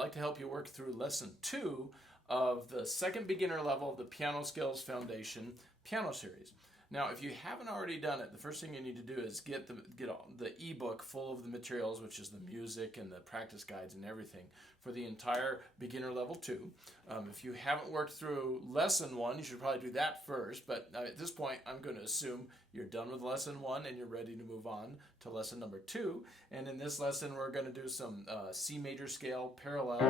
like to help you work through lesson 2 of the second beginner level of the Piano Skills Foundation piano series. Now, if you haven't already done it, the first thing you need to do is get the ebook full of the materials, which is the music and the practice guides and everything for the entire beginner level 2. If you haven't worked through lesson 1, you should probably do that first, but at this point, I'm going to assume you're done with lesson 1 and you're ready to move on to lesson number 2. And in this lesson, we're going to do some C major scale parallel,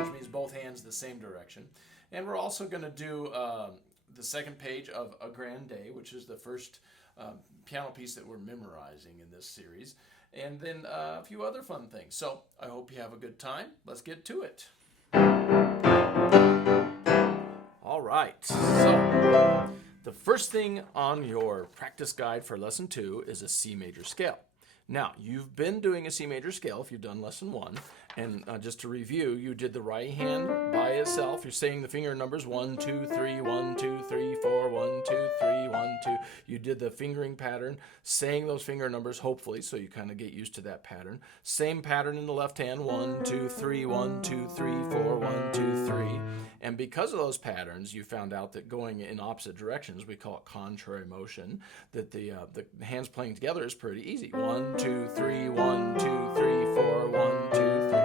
which means both hands the same direction. And we're also going to do the second page of A Grande, which is the first piano piece that we're memorizing in this series, and then a few other fun things. So I hope you have a good time. Let's get to it. All right, so the first thing on your practice guide for lesson 2 is a C major scale. Now, you've been doing a C major scale if you've done lesson 1, and just to review, you did the right hand by itself. You're saying the finger numbers 1, 2, 3, 1, 2, 3, 4, 1, 2, 3, 1, 2. You did the fingering pattern, saying those finger numbers, hopefully, so you kind of get used to that pattern. Same pattern in the left hand, 1, 2, 3, 1, 2, 3, 4, 1, 2, 3. And because of those patterns, you found out that going in opposite directions, we call it contrary motion, that the hands playing together is pretty easy. 1, 2, 3, 1, 2, 3, 4, 1, 2, 3.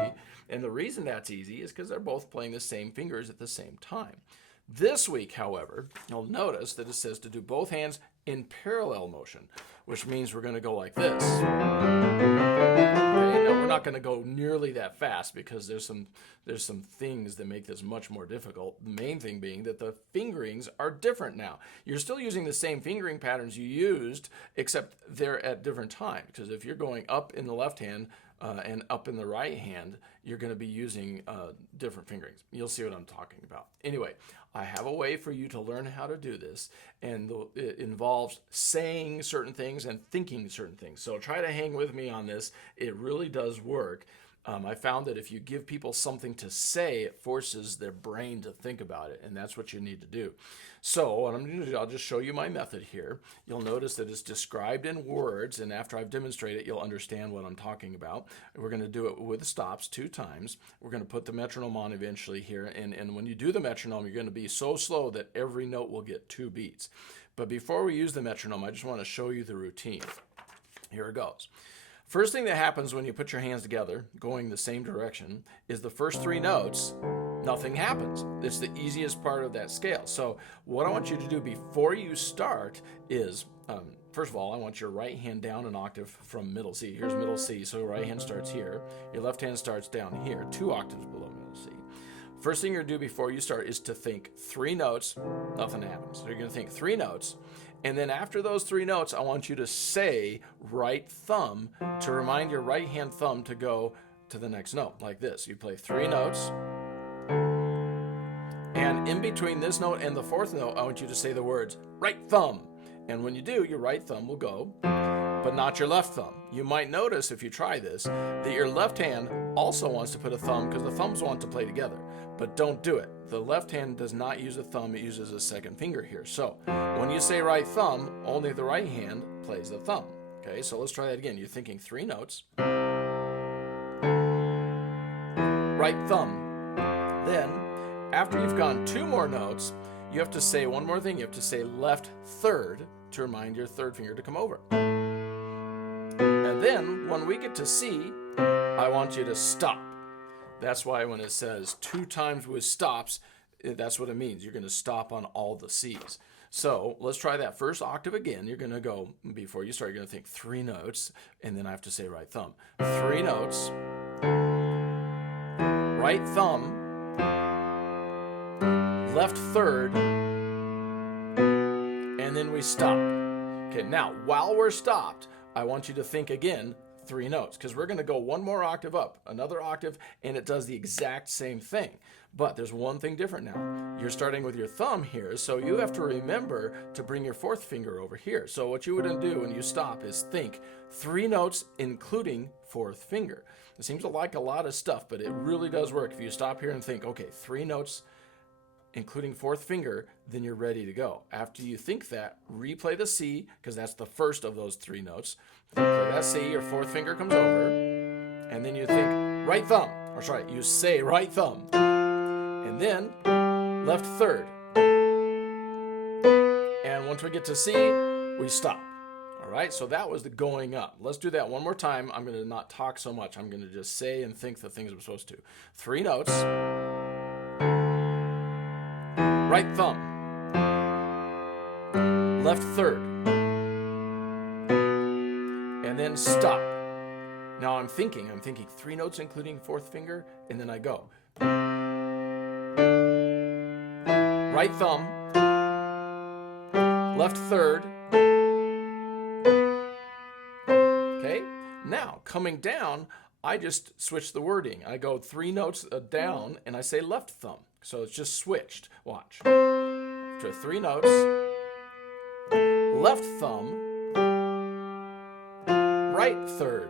And the reason that's easy is because they're both playing the same fingers at the same time. This week, however, you'll notice that it says to do both hands in parallel motion, which means we're going to go like this. Okay, now we're not going to go nearly that fast because there's some things that make this much more difficult. The main thing being that the fingerings are different now. You're still using the same fingering patterns you used, except they're at different times. Because if you're going up in the left hand and up in the right hand, you're going to be using different fingerings. You'll see what I'm talking about. Anyway, I have a way for you to learn how to do this, and it involves saying certain things and thinking certain things. So try to hang with me on this. It really does work. I found that if you give people something to say, it forces their brain to think about it, and that's what you need to do. So what I'm going to do, I'll just show you my method here. You'll notice that it's described in words, and after I've demonstrated it, you'll understand what I'm talking about. We're going to do it with stops 2 times. We're going to put the metronome on eventually here, and when you do the metronome, you're going to be so slow that every note will get 2 beats. But before we use the metronome, I just want to show you the routine. Here it goes. First thing that happens when you put your hands together, going the same direction, is the first 3 notes, nothing happens. It's the easiest part of that scale. So what I want you to do before you start is, first of all, I want your right hand down an octave from middle C. Here's middle C, so your right hand starts here. Your left hand starts down here, 2 octaves below middle C. First thing you're going to do before you start is to think 3 notes, nothing happens. So you're going to think 3 notes. And then after those 3 notes, I want you to say right thumb to remind your right hand thumb to go to the next note, like this. You play 3 notes. And in between this note and the 4th note, I want you to say the words right thumb. And when you do, your right thumb will go, but not your left thumb. You might notice if you try this that your left hand also wants to put a thumb because the thumbs want to play together. But don't do it. The left hand does not use a thumb, it uses a second finger here. So when you say right thumb, only the right hand plays the thumb. Okay, so let's try that again. You're thinking 3 notes. Right thumb. Then, after you've gone 2 more notes, you have to say one more thing. You have to say left third to remind your 3rd finger to come over. And then, when we get to C, I want you to stop. That's why when it says 2 times with stops, that's what it means. You're going to stop on all the C's. So let's try that first octave again. You're going to go, before you start, you're going to think 3 notes, and then I have to say right thumb. 3 notes, right thumb, left third, and then we stop. Okay, now while we're stopped, I want you to think again 3 notes, because we're going to go 1 more octave up, another octave, and it does the exact same thing. But there's one thing different now. You're starting with your thumb here, so you have to remember to bring your 4th finger over here. So what you would do when you stop is think 3 notes, including 4th finger. It seems like a lot of stuff, but it really does work. If you stop here and think, okay, 3 notes, including 4th finger, then you're ready to go. After you think that, replay the C, because that's the first of those 3 notes. Play that C, your 4th finger comes over, and then you think right thumb. or sorry, you say right thumb, and then left third. And once we get to C, we stop. All right, so that was the going up. Let's do that one more time. I'm going to not talk so much. I'm going to just say and think the things I'm supposed to. 3 notes. Right thumb. Left third. And then stop. Now I'm thinking 3 notes including 4th finger, and then I go. Right thumb. Left third. Okay, now coming down, I just switch the wording. I go 3 notes down and I say left thumb. So it's just switched. Watch. So 3 notes, left thumb, right third.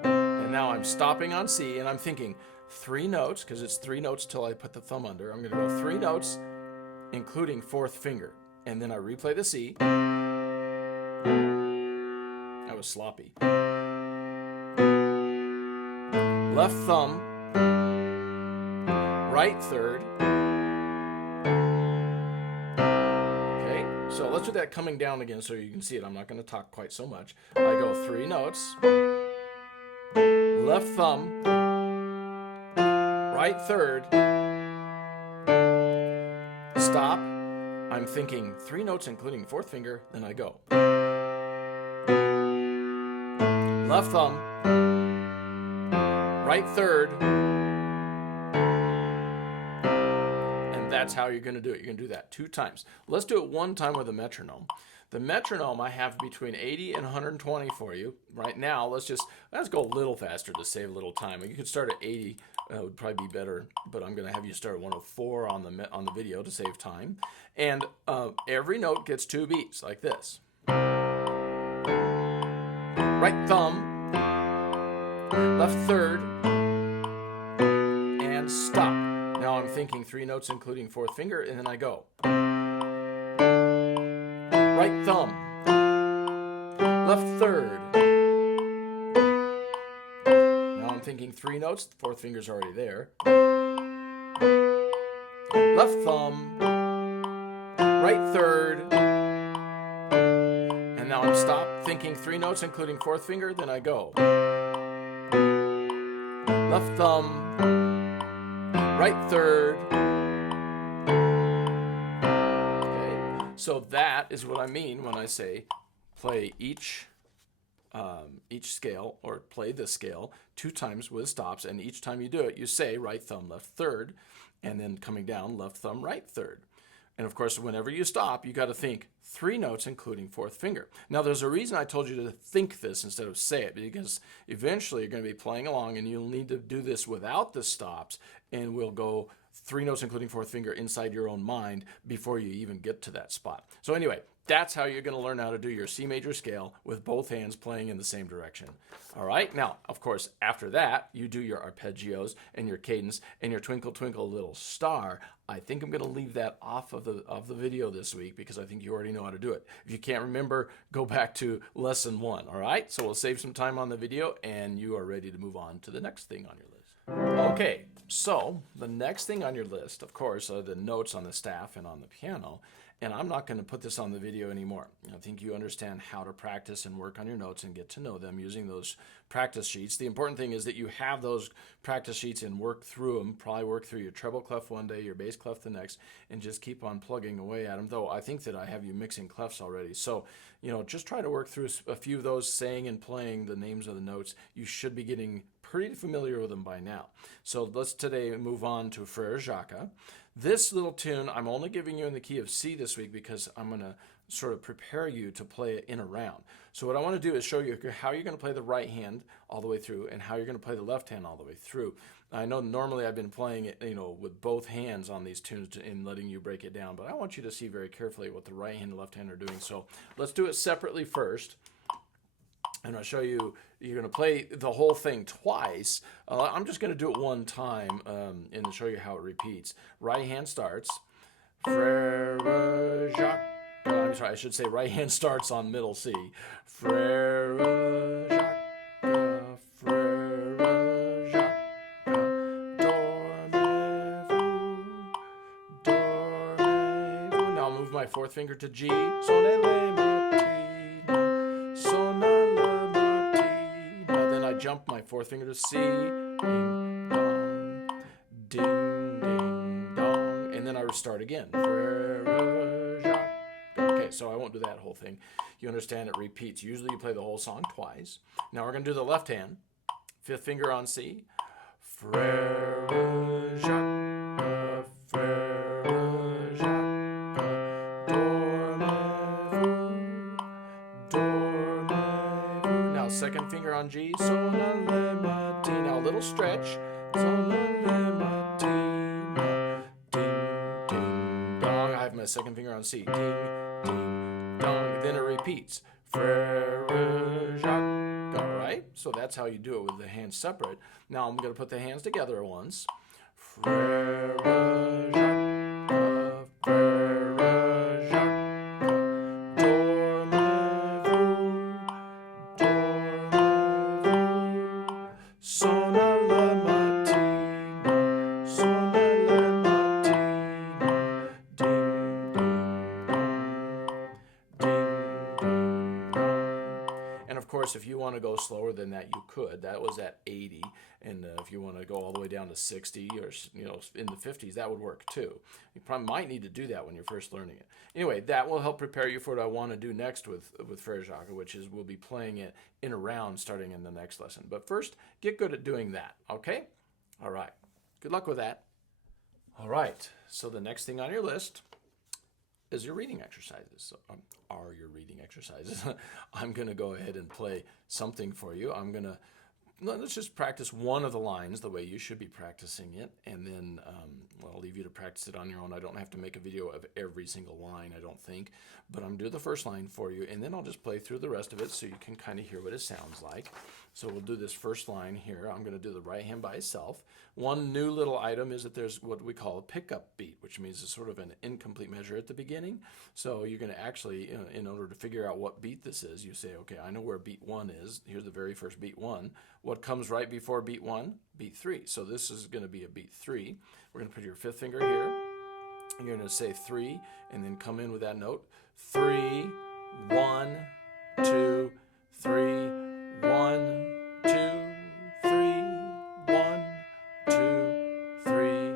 And now I'm stopping on C and I'm thinking 3 notes, because it's 3 notes till I put the thumb under. I'm going to go 3 notes, including 4th finger. And then I replay the C. That was sloppy. Left thumb, right third. Okay, so let's do that coming down again so you can see it. I'm not going to talk quite so much. I go 3 notes, left thumb, right third, stop. I'm thinking 3 notes including 4th finger, then I go. Left thumb, right third, and that's how you're going to do it. You're going to do that 2 times. Let's do it 1 time with a metronome. The metronome I have between 80 and 120 for you. Right now, let's go a little faster to save a little time. You could start at 80, would probably be better, but I'm going to have you start at 104 on the video to save time. And every note gets 2 beats like this. Right thumb, left third, and stop. Now I'm thinking 3 notes including 4th finger, and then I go. Right thumb, left third. Now I'm thinking 3 notes, the 4th finger's already there. Left thumb, right third. And now I'm stopped, thinking 3 notes including 4th finger, then I go. Left thumb, right third. So that is what I mean when I say play each scale, or play this scale 2 times with stops, and each time you do it, you say right thumb, left third, and then coming down, left thumb, right third. And of course, whenever you stop, you got to think 3 notes including 4th finger. Now, there's a reason I told you to think this instead of say it, because eventually you're going to be playing along and you'll need to do this without the stops, and we'll go 3 notes including 4th finger inside your own mind before you even get to that spot. So anyway, that's how you're going to learn how to do your C major scale with both hands playing in the same direction. All right, now, of course, after that, you do your arpeggios and your cadence and your Twinkle Twinkle Little Star. I think I'm going to leave that off of the video this week because I think you already know how to do it. If you can't remember, go back to lesson 1, all right? So we'll save some time on the video, and you are ready to move on to the next thing on your list. Okay, so the next thing on your list, of course, are the notes on the staff and on the piano. And I'm not going to put this on the video anymore. I think you understand how to practice and work on your notes and get to know them using those practice sheets. The important thing is that you have those practice sheets and work through them. Probably work through your treble clef one day, your bass clef the next, and just keep on plugging away at them. Though I think that I have you mixing clefs already. So, just try to work through a few of those, saying and playing the names of the notes. You should be getting pretty familiar with them by now. So let's today move on to Frère Jacques. This little tune, I'm only giving you in the key of C this week because I'm going to sort of prepare you to play it in a round. So what I want to do is show you how you're going to play the right hand all the way through and how you're going to play the left hand all the way through. I know normally I've been playing it, with both hands on these tunes and letting you break it down, but I want you to see very carefully what the right hand and left hand are doing. So let's do it separately first. And I'll show you, you're going to play the whole thing twice. I'm just going to do it 1 time and show you how it repeats. Right hand starts. Frère Jacques. I'm sorry, I should say right hand starts on middle C. Frère Jacques, Frère move my fourth finger to G. Sol, la, ma, ti, na. Sol, la, ma, ti, na. Then I jump my fourth finger to C. Ding, dong, ding, ding, dong. And then I start again. Okay, so I won't do that whole thing. You understand it repeats. Usually you play the whole song twice. Now we're going to do the left hand. Fifth finger on C. Frere Jacques, frere Jacques, dormez-vous. Now second finger on G. Sol, la, ma, ti. Now a little stretch. Sol, la, ma, ti, na. Ding, ding, dong. I have my second finger on C. Ding, ding, dong. Then it repeats. Frere Jacques. All right, so that's how you do it with the hands separate. Now I'm going to put the hands together once. Frere Jacques, frere Jacques, dormez-vous, dormez-vous. Sonna la mattina, sonna la mattina, ding, ding, dong, ding, ding, dong. And of course, if you want to go slower than that, you could. That was at 80, and if you want to go all the way down to 60 or in the 50s, that would work too. You probably might need to do that when you're first learning it. Anyway, that will help prepare you for what I want to do next with Frere Jacques, which is we'll be playing it in a round starting in the next lesson. But first, get good at doing that, okay? All right. Good luck with that. All right. So the next thing on your list is your reading exercises. So, are your reading exercises. I'm going to go ahead and play something for you. Let's just practice one of the lines the way you should be practicing it, and then I'll leave you to practice it on your own. I don't have to make a video of every single line, I don't think, but I'm doing the first line for you, and then I'll just play through the rest of it so you can kind of hear what it sounds like. So we'll do this first line here. I'm going to do the right hand by itself. One new little item is that there's what we call a pickup beat, which means it's sort of an incomplete measure at the beginning. So you're going to actually, in order to figure out what beat this is, you say, okay, I know where beat 1 is. Here's the very first beat 1. What comes right before beat 1? Beat 3. So this is going to be a beat 3. We're going to put your fifth finger here. And you're going to say 3 and then come in with that note. 3, 1, 2, 3, 1, 2, 3, 1, 2, 3,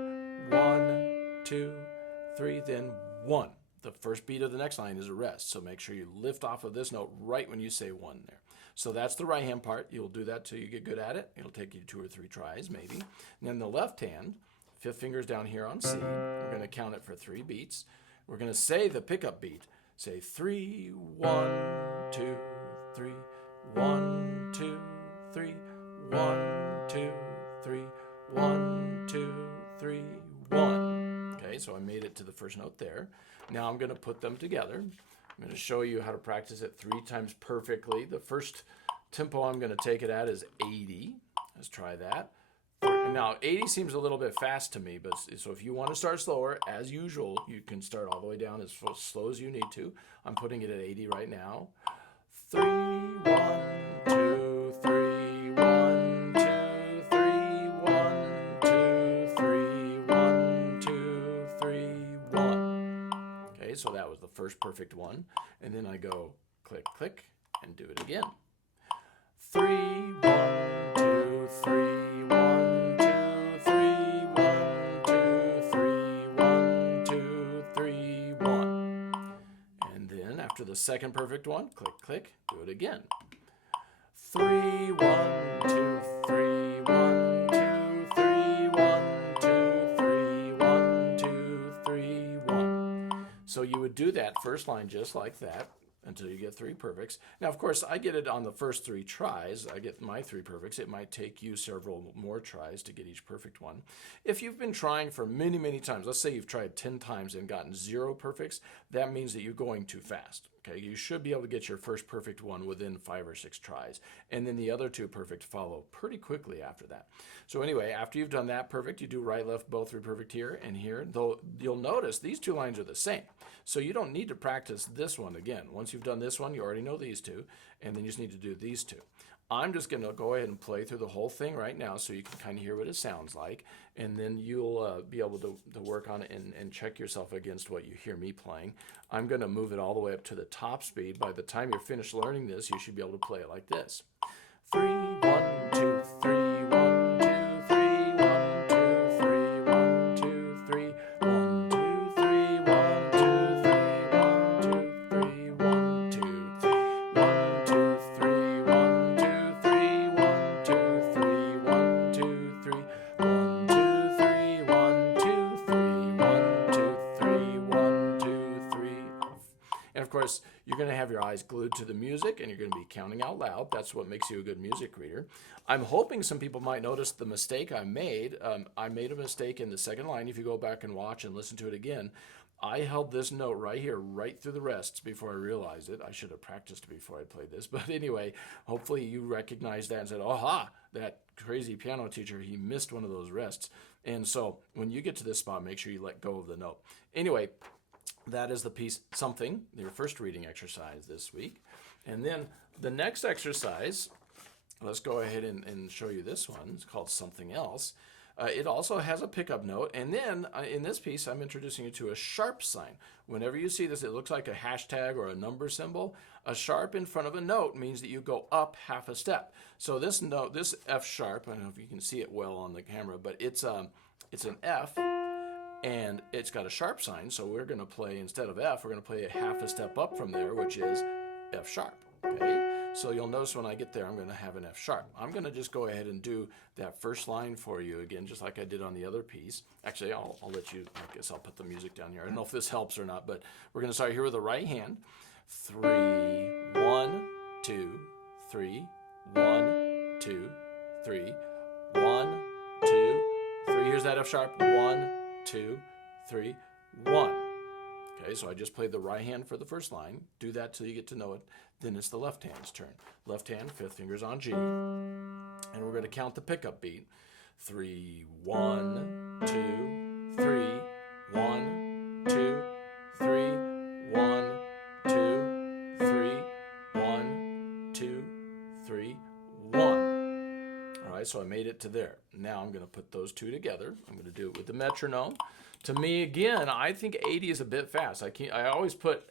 1, 2, 3, then 1. The first beat of the next line is a rest, so make sure you lift off of this note right when you say 1 there. So that's the right hand part. You'll do that till you get good at it. It'll take you 2 or 3 tries maybe. And then the left hand, fifth finger's down here on C. We're going to count it for 3 beats. We're going to say the pickup beat. Say 3, 1, 2, 3, 1, 2, 3, 1, 2, 3, 1, 2, 3, 1. Okay, so I made it to the first note there. Now I'm going to put them together. I'm going to show you how to practice it 3 times perfectly. The first tempo I'm going to take it at is 80. Let's try that. Now, 80 seems a little bit fast to me, but so if you want to start slower, as usual, you can start all the way down as slow as you need to. I'm putting it at 80 right now. 3, 1, 2, 3, 1, 2, 3, 1, 2, 3, 1, 2, 3, 1. Okay, so that was the first perfect one. And then I go click, click, and do it again. 3, 1, 2, 3, 1. After the second perfect one, click, click, do it again. 3, 1, 2, 3, 1, 2, 3, 1, 2, 3, 1, 2, 3, 1. So you would do that first line just like that until you get 3 perfects. Now, of course, I get it on the first 3 tries. I get my 3 perfects. It might take you several more tries to get each perfect one. If you've been trying for many, many times, let's say you've tried 10 times and gotten 0 perfects, that means that you're going too fast. Okay, you should be able to get your first perfect one within 5 or 6 tries, and then the other 2 perfect follow pretty quickly after that. So anyway, after you've done that perfect, you do right, left, both 3 perfect here and here. Though you'll notice these 2 lines are the same, so you don't need to practice this one again. Once you've done this one, you already know these 2, and then you just need to do these 2. I'm just going to go ahead and play through the whole thing right now so you can kind of hear what it sounds like, and then you'll be able to work on it and check yourself against what you hear me playing. I'm going to move it all the way up to the top speed. By the time you're finished learning this, you should be able to play it like this. 3, 1, 2, 3, 1, 2, 3, 1, 2, 3, 1, 2, 3, 1, 2, 3, 1, 2, 3, 1, 2, 3, 1, 2, 3, 1, 2, 3, 1, 2, 3, 1, 2, 3, 1, 2, 3, 1, 2, 3, 1, 2, 3, 1, 2, 3. And of course, you're going to have your eyes glued to the music, and you're going to be counting out loud. That's what makes you a good music reader. I'm hoping some people might notice the mistake I made. I made a mistake in the second line. If you go back and watch and listen to it again, I held this note right here, right through the rests before I realized it. I should have practiced before I played this. But anyway, hopefully you recognized that and said, aha, that crazy piano teacher, he missed one of those rests. And so when you get to this spot, make sure you let go of the note. Anyway, that is the piece Something, your first reading exercise this week. And then the next exercise, let's go ahead and show you this one. It's called Something Else. It also has a pickup note. And then in this piece, I'm introducing you to a sharp sign. Whenever you see this, it looks like a hashtag or a number symbol. A sharp in front of a note means that you go up half a step. So this note, this F sharp, I don't know if you can see it well on the camera, but it's an F. And it's got a sharp sign, so we're going to play, instead of F, we're going to play a half a step up from there, which is F sharp, okay? So you'll notice when I get there, I'm going to have an F sharp. I'm going to just go ahead and do that first line for you again, just like I did on the other piece. Actually, I'll let you, I guess I'll put the music down here. I don't know if this helps or not, but we're going to start here with the right hand. 3, 1, 2, 3, 1, 2, 3, 1, 2, 3. Here's that F sharp. 1, 2, 3, 1. Okay, so I just played the right hand for the first line. Do that till you get to know it. Then it's the left hand's turn. Left hand, fifth finger's on G. And we're going to count the pickup beat. 3, 1, 2, 3, 1, 2, 3, 1, 2, 3, 1, 2, 3, 1. All right, so I made it to there. Now I'm going to put those two together. I'm going to do it with the metronome. To me, again, I think 80 is a bit fast. I always put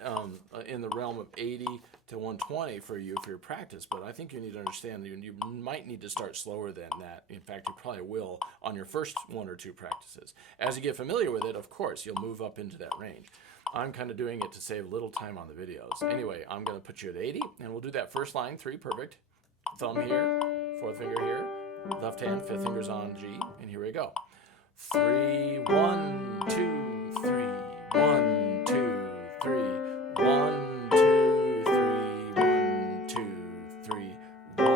in the realm of 80 to 120 for you for your practice, but I think you need to understand that you might need to start slower than that. In fact, you probably will on your first one or two practices. As you get familiar with it, of course, you'll move up into that range. I'm kind of doing it to save a little time on the videos. Anyway, I'm going to put you at 80, and we'll do that first line, 3, perfect. Thumb here, fourth finger here, left hand, fifth finger's on G, and here we go. 3, 1, 2, 3, 1, 2, 3, 1, 2, 3, 1, 2, 3, 1.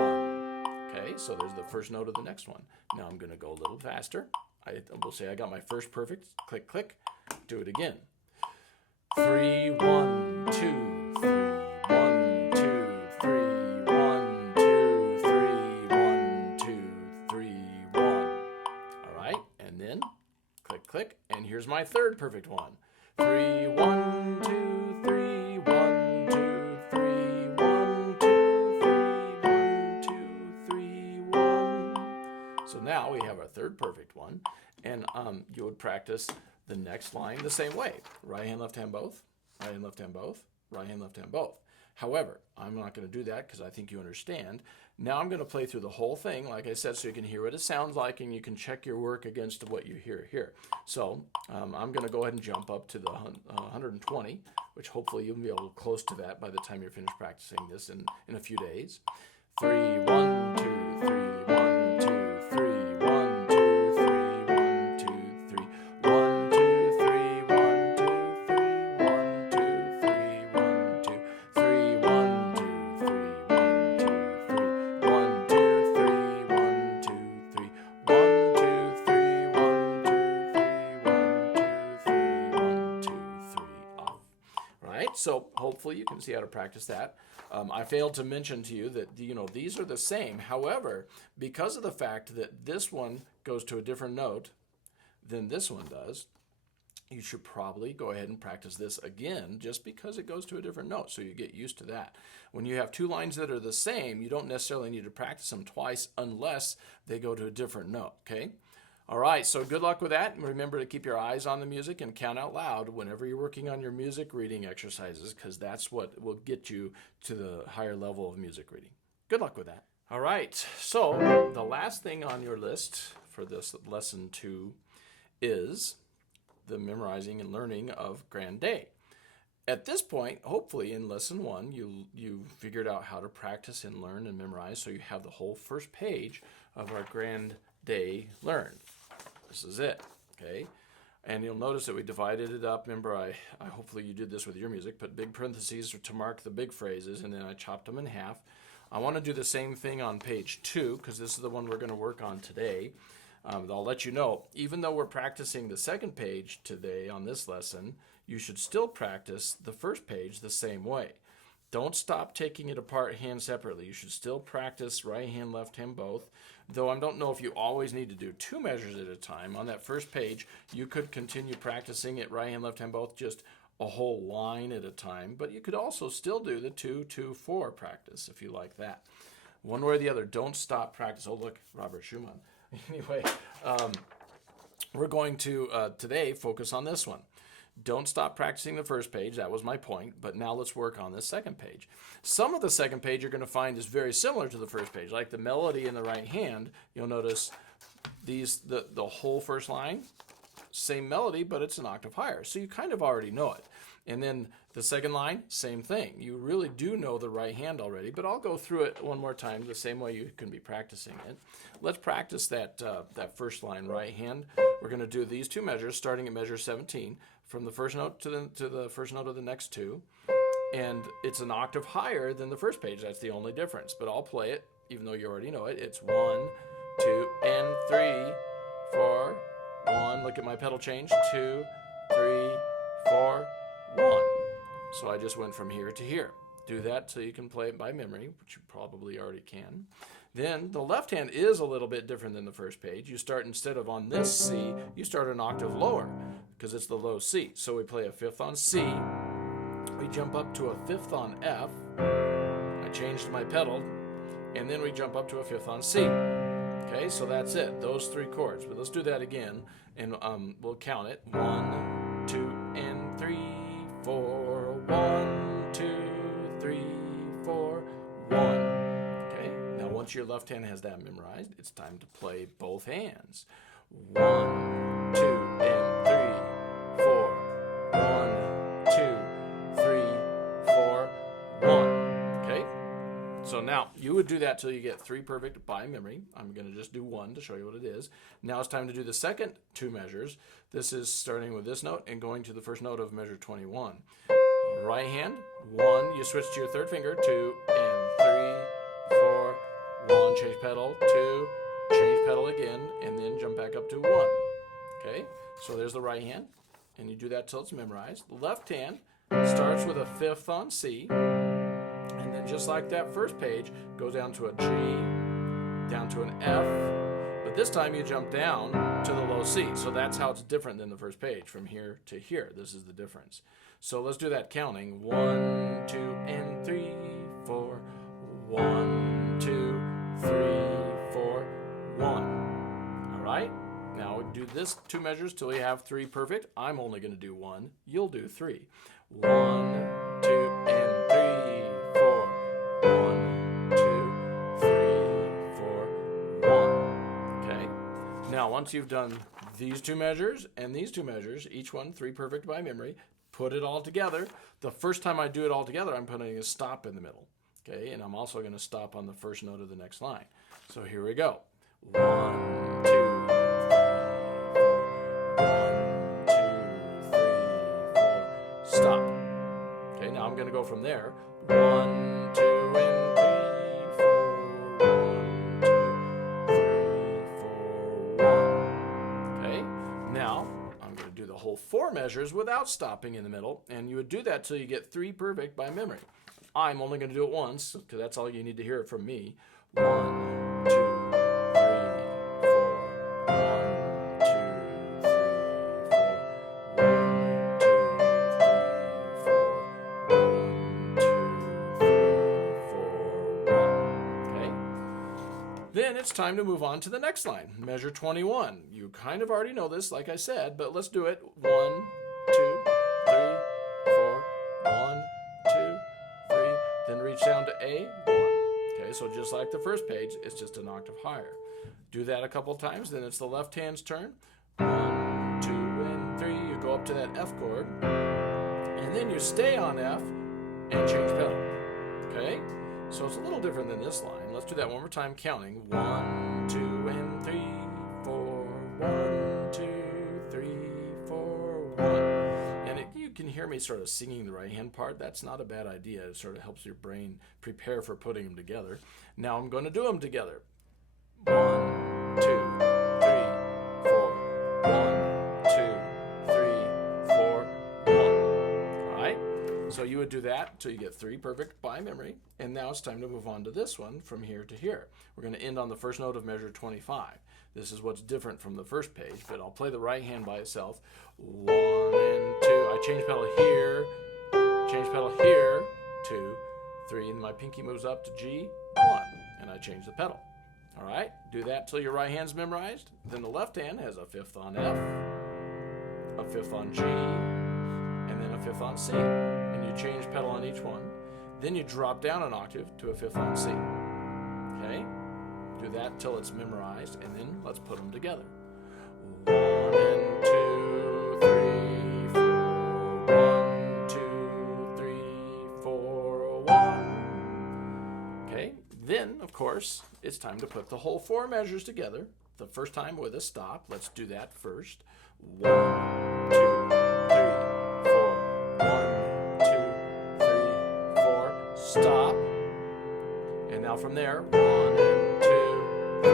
Okay, so there's the first note of the next one. Now I'm going to go a little faster. We'll say I got my first perfect. Click, click. Do it again. 3, 1, 2, 3, 1, 2, 3, 1, 2, 3, 1, 2, 3, 1. All right, and then click, click, and here's my third perfect one. 3, 1, 2, 3, 1, 2, 3, 1, 2, 3, 1, 2, 3, 1. So now we have our third perfect one, and you would practice the next line the same way. Right hand, left hand, both. Right hand, left hand, both. Right hand, left hand, both. However, I'm not going to do that because I think you understand. Now I'm going to play through the whole thing, like I said, so you can hear what it sounds like and you can check your work against what you hear here. So I'm going to go ahead and jump up to the 120, which hopefully you'll be able to close to that by the time you're finished practicing this in a few days. 3, 1, 2, 3, 1, 2, 3, 1, 2, 3, 1, 2, 3, 1, 2, 3, 1, 2, 3, 1, 2, 3, 1, 2, 3, 1, 2, 3, 1, 2, 3, 1, 2, 3, 1, 2, 3, 1, 2, 3, 1, 2, 3, 1, 2, 3, 1, 2, 3, off. All right, so hopefully you can see how to practice that. I failed to mention to you that these are the same. However, because of the fact that this one goes to a different note than this one does, you should probably go ahead and practice this again just because it goes to a different note, so you get used to that. When you have two lines that are the same, you don't necessarily need to practice them twice unless they go to a different note, okay? All right, so good luck with that. And remember to keep your eyes on the music and count out loud whenever you're working on your music reading exercises, because that's what will get you to the higher level of music reading. Good luck with that. All right, so the last thing on your list for this lesson 2 is the memorizing and learning of Grand Day. At this point, hopefully in lesson 1, you figured out how to practice and learn and memorize, so you have the whole first page of our Grand Day learned. This is it, okay? And you'll notice that we divided it up. Remember, I hopefully you did this with your music, put big parentheses to mark the big phrases, and then I chopped them in half. I want to do the same thing on page 2, because this is the one we're going to work on today. I'll let you know, even though we're practicing the second page today on this lesson, you should still practice the first page the same way. Don't stop taking it apart hand separately. You should still practice right hand, left hand, both. Though I don't know if you always need to do 2 measures at a time. On that first page, you could continue practicing it right hand, left hand, both, just a whole line at a time. But you could also still do the 2, 2, 4 practice if you like that. One way or the other, don't stop practice. Oh, look, Robert Schumann. Anyway, we're going to today focus on this one. Don't stop practicing the first page. That was my point. But now let's work on the second page. Some of the second page you're going to find is very similar to the first page. Like the melody in the right hand, you'll notice the whole first line, same melody, but it's an octave higher. So you kind of already know it. And then the second line, same thing. You really do know the right hand already, but I'll go through it one more time the same way you can be practicing it. Let's practice that first line, right hand. We're going to do these 2 measures, starting at measure 17, from the first note to the first note of the next 2. And it's an octave higher than the first page. That's the only difference. But I'll play it, even though you already know it. It's 1, 2, and 3, 4, 1. Look at my pedal change. 2, 3, 4, 1. So I just went from here to here. Do that so you can play it by memory, which you probably already can. Then the left hand is a little bit different than the first page. You start, instead of on this C, you start an octave lower because it's the low C. So we play a 5th on C. We jump up to a 5th on F. I changed my pedal. And then we jump up to a 5th on C. Okay, so that's it, those 3 chords. But let's do that again, and we'll count it. 1, 2, and 3, 4. 1, 2, 3, 4, 1. Okay, now once your left hand has that memorized, it's time to play both hands. 1, 2, and 3, 4. 1, 2, 3, 4, 1. Okay, so now you would do that till you get 3 perfect by memory. I'm going to just do 1 to show you what it is. Now it's time to do the second 2 measures. This is starting with this note and going to the first note of measure 21. Right hand, 1, you switch to your 3rd finger, 2, and 3, 4, 1, change pedal, 2, change pedal again, and then jump back up to 1. Okay, so there's the right hand, and you do that till it's memorized. The left hand starts with a 5th on C, and then just like that first page, goes down to a G, down to an F, but this time you jump down to the low C, so that's how it's different than the first page, from here to here. This is the difference. So let's do that counting. 1, 2, and 3, 4. 1, 2, 3, 4, 1. All right? Now we do this 2 measures till you have 3 perfect. I'm only going to do 1. You'll do 3. 1, 2, and 3, 4. 1, 2, 3, 4, 1. Okay? Now once you've done these 2 measures and these 2 measures, each one 3 perfect by memory, put it all together. The first time I do it all together, I'm putting a stop in the middle. Okay, and I'm also going to stop on the first note of the next line. So here we go. 1, 2, 3, 4. 1, 2, 3, 4. Stop. Okay, now I'm going to go from there. 1, 2, and 3, 4. 1, 2, 3, 4, 1. Okay, now I'm going to do the whole 4 measures without stopping in the middle, and you would do that till you get 3 perfect by memory. I'm only going to do it once, because that's all you need to hear from me. 1, 2, 3, 4. 1, 2, 3, 4. 1, Then it's time to move on to the next line, measure 21. You kind of already know this, like I said, but let's do it. 1, 2, 3, 4, 1, 2, 3. Then reach down to A, 1. Okay, so just like the first page, it's just an octave higher. Do that a couple times, then it's the left hand's turn. 1, 2, and 3. You go up to that F chord, and then you stay on F and change pedal. Okay? So it's a little different than this line. Let's do that one more time, counting. 1, 2, and 3, 4. 1, 2, 3, 4, 1. And you can hear me sort of singing the right hand part. That's not a bad idea. It sort of helps your brain prepare for putting them together. Now I'm going to do them together. 1, 2, 3, 4. 1, 2, 3, 4, 1. All right? So you would do that until you get 3 perfect by memory. And now it's time to move on to this one from here to here. We're going to end on the first note of measure 25. This is what's different from the first page, but I'll play the right hand by itself. 1 and 2. I change pedal here, change pedal here, 2, 3, and my pinky moves up to G, 1, and I change the pedal. All right, do that till your right hand's memorized. Then the left hand has a 5th on F, a 5th on G, and then a 5th on C. And you change pedal on each one. Then you drop down an octave to a 5th on C. Okay? Do that until it's memorized, and then let's put them together. 1 and 2, 3, 4. 1, 2, 3, 4, 1. Okay? Then, of course, it's time to put the whole 4 measures together. The first time with a stop. Let's do that first. 1, 2, 3, 4. 1, 2, 3, 4. Stop. And now from there, 1 and 2, 3,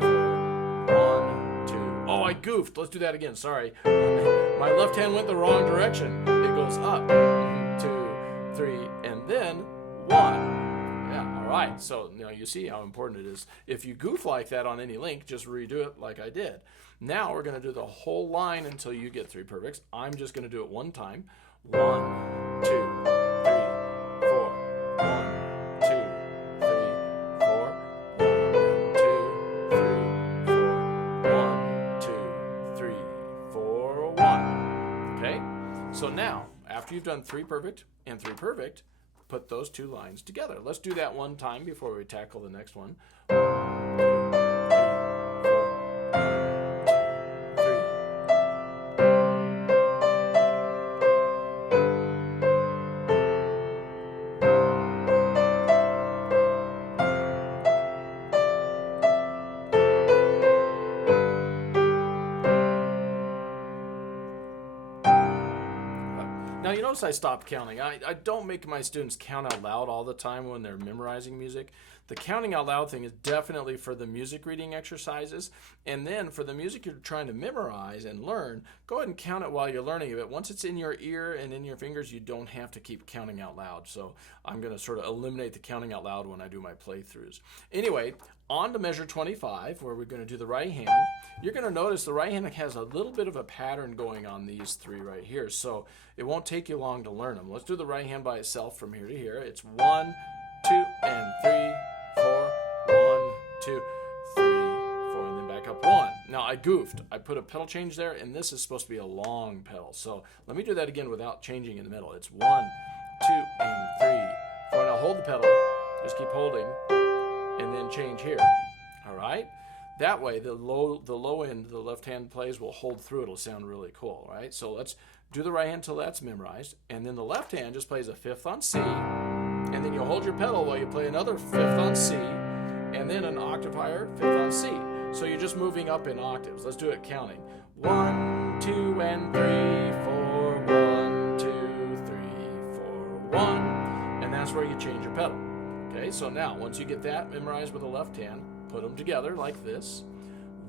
4. 1, 2. Oh, I goofed. Let's do that again. Sorry. My left hand went the wrong direction. It goes up. 2, 3, and then 1. All right, so now you see how important it is. If you goof like that on any link, just redo it like I did. Now we're going to do the whole line until you get 3 perfects. I'm just going to do it one time. 1, 2, 3, 4. 1, 2, 3, 4. 1, 2, 3, 4. 1, 2, 3, 4. 1. Okay? So now, after you've done 3 perfect and 3 perfect, put those 2 lines together. Let's do that one time before we tackle the next one. 1, 2, 3, 4. 1. Now you notice I stopped counting. I don't make my students count out loud all the time when they're memorizing music. The counting out loud thing is definitely for the music reading exercises. And then for the music you're trying to memorize and learn, go ahead and count it while you're learning it. Once it's in your ear and in your fingers, you don't have to keep counting out loud. So I'm going to sort of eliminate the counting out loud when I do my playthroughs. Anyway, on to measure 25, where we're going to do the right hand. You're going to notice the right hand has a little bit of a pattern going on these 3 right here, so it won't take you long to learn them. Let's do the right hand by itself from here to here. It's 1, 2, and 3, 4. 1, 2, 3, 4, and then back up 1. Now I goofed. I put a pedal change there, and this is supposed to be a long pedal. So let me do that again without changing in the middle. It's 1, 2, and 3, 4. Now hold the pedal. Just keep holding. And then change here. All right? That way, the low end, the left hand plays will hold through. It'll sound really cool, right? So let's do the right hand till that's memorized. And then the left hand just plays a 5th on C. And then you'll hold your pedal while you play another 5th on C. And then an octave higher, 5th on C. So you're just moving up in octaves. Let's do it counting. 1, 2, and 3, 4. 1, 2, 3, 4. 1. And that's where you change your pedal. Okay, so now, once you get that memorized with the left hand, put them together like this.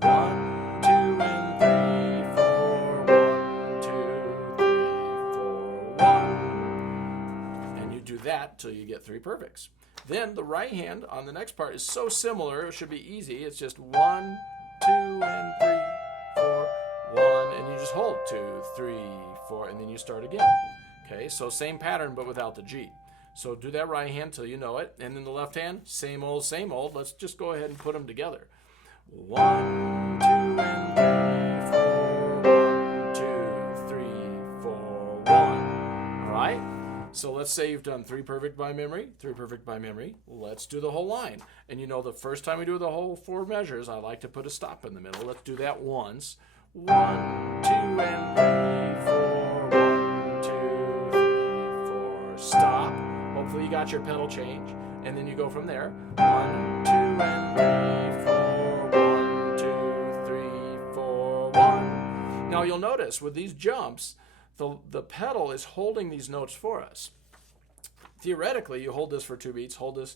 1, 2, and 3, 4. 1, 2, 3, 4. 1. And you do that till you get 3 perfects. Then the right hand on the next part is so similar, it should be easy. It's just 1, 2, and 3, 4. 1, and you just hold 2, 3, 4, and then you start again. Okay, so same pattern but without the G. So do that right hand till you know it. And then the left hand, same old, same old. Let's just go ahead and put them together. 1, 2, and 3, 4. 1, 2, 3, 4, 1. All right? So let's say you've done 3 perfect by memory, 3 perfect by memory. Let's do the whole line. And you know the first time we do the whole 4 measures, I like to put a stop in the middle. Let's do that once. 1, 2, and 3, 4. 1, 2, 3, 4. Stop. Hopefully you got your pedal change. And then you go from there. 1, 2, and 3, 4. 1, 2, 3, 4, 1. Now you'll notice with these jumps, the pedal is holding these notes for us. Theoretically, you hold this for 2 beats, hold this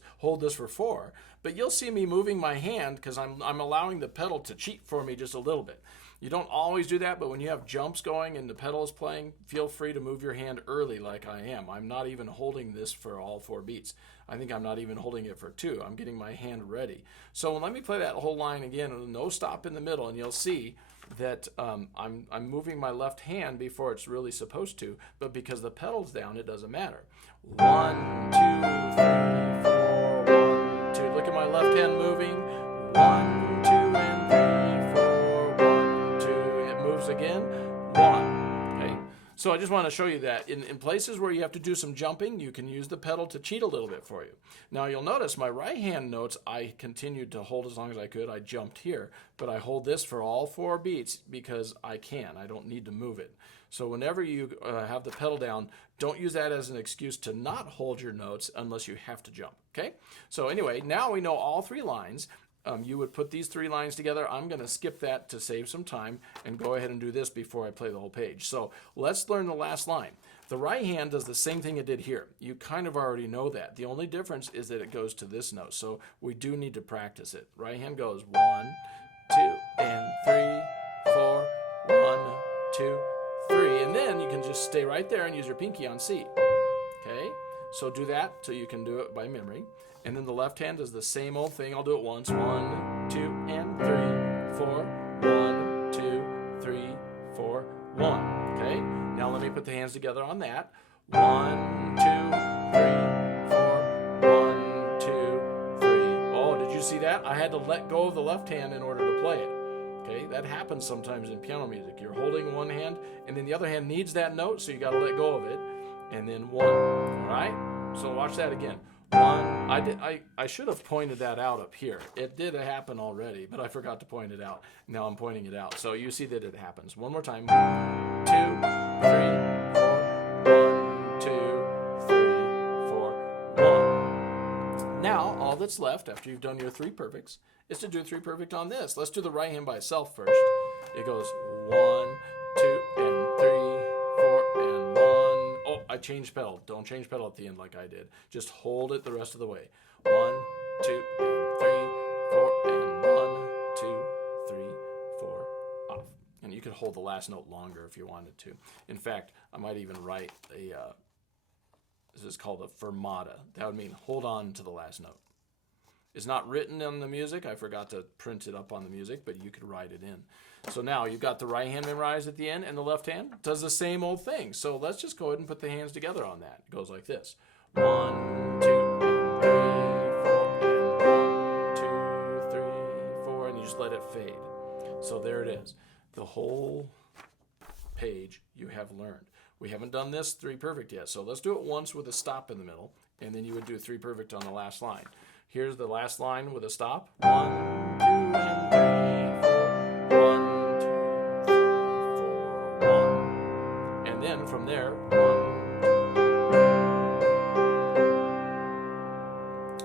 for 4, but you'll see me moving my hand because I'm allowing the pedal to cheat for me just a little bit. You don't always do that, but when you have jumps going and the pedal is playing, feel free to move your hand early like I am. I'm not even holding this for all 4 beats. I think I'm not even holding it for 2. I'm getting my hand ready. So let me play that whole line again, no stop in the middle, and you'll see that I'm moving my left hand before it's really supposed to, but because the pedal's down, it doesn't matter. 1, 2, 3, 4, 1, 2. Look at my left hand moving. 1, 2, and 3, 4, 1, 2. It moves again. 1. Okay. So I just want to show you that in places where you have to do some jumping, you can use the pedal to cheat a little bit for you. Now you'll notice my right hand notes, I continued to hold as long as I could. I jumped here, but I hold this for all 4 beats because I can. I don't need to move it. So whenever you have the pedal down, don't use that as an excuse to not hold your notes unless you have to jump, okay? So anyway, now we know all 3 lines. You would put these 3 lines together. I'm going to skip that to save some time and go ahead and do this before I play the whole page. So let's learn the last line. The right hand does the same thing it did here. You kind of already know that. The only difference is that it goes to this note. So we do need to practice it. Right hand goes 1, 2, and 3, 4, 1, 2, 3. And then you can just stay right there and use your pinky on C. Okay? So do that so you can do it by memory. And then the left hand does the same old thing. I'll do it once. 1, 2, and 3, 4. 1, 2, 3, 4, 1. Okay? Now let me put the hands together on that. 1, 2, 3, 4. 1, 2, 3. Oh, did you see that? I had to let go of the left hand in order to play it. Okay? That happens sometimes in piano music. You're holding one hand, and then the other hand needs that note, so you got to let go of it. And then 1. All right? So watch that again. 1. I should have pointed that out up here. It did happen already, but I forgot to point it out. Now I'm pointing it out. So you see that it happens. One more time. 2, 3, 4. 1, 2, 3, 4, 1. Now all that's left after you've done your 3 perfects is to do 3 perfect on this. Let's do the right hand by itself first. It goes 1, 2, and 3, 4, and 1. Oh, I changed pedal. Don't change pedal at the end like I did. Just hold it the rest of the way. 1, 2, and 3, 4, and 1, 2, 3, 4, off. And you could hold the last note longer if you wanted to. In fact, I might even write this is called a fermata. That would mean hold on to the last note. It's not written on the music. I forgot to print it up on the music, but you could write it in. So now you've got the right hand memorized at the end, and the left hand does the same old thing. So let's just go ahead and put the hands together on that. It goes like this. 1, 2, and 3, 4, and 1, 2, 3, 4, and you just let it fade. So there it is. The whole page you have learned. We haven't done this 3 perfect yet, so let's do it once with a stop in the middle, and then you would do 3 perfect on the last line. Here's the last line with a stop. 1, 2, and 3, 4. 1, 2, 3, 4, 1. And then from there, 1, 2.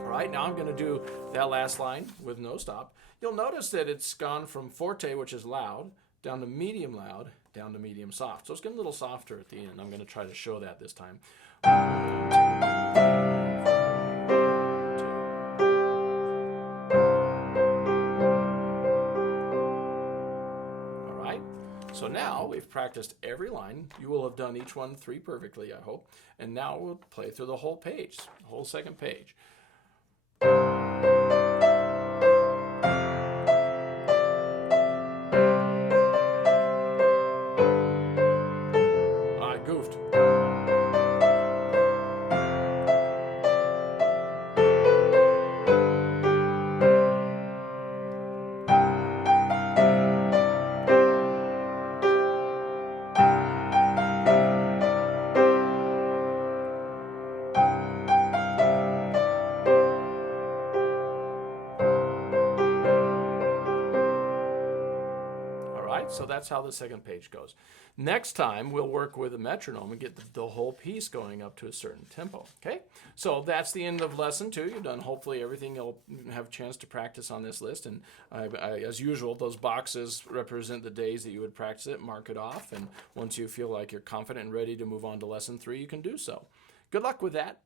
All right, now I'm going to do that last line with no stop. You'll notice that it's gone from forte, which is loud, down to medium loud, down to medium soft. So it's getting a little softer at the end. I'm going to try to show that this time. 1, 2, 3. All right. So now we've practiced every line. You will have done each one 3 perfectly, I hope. And now we'll play through the whole page, the whole second page. So that's how the second page goes. Next time, we'll work with a metronome and get the whole piece going up to a certain tempo. Okay? So that's the end of lesson 2. You've done hopefully everything you'll have a chance to practice on this list. And as usual, those boxes represent the days that you would practice it. Mark it off. And once you feel like you're confident and ready to move on to lesson 3, you can do so. Good luck with that.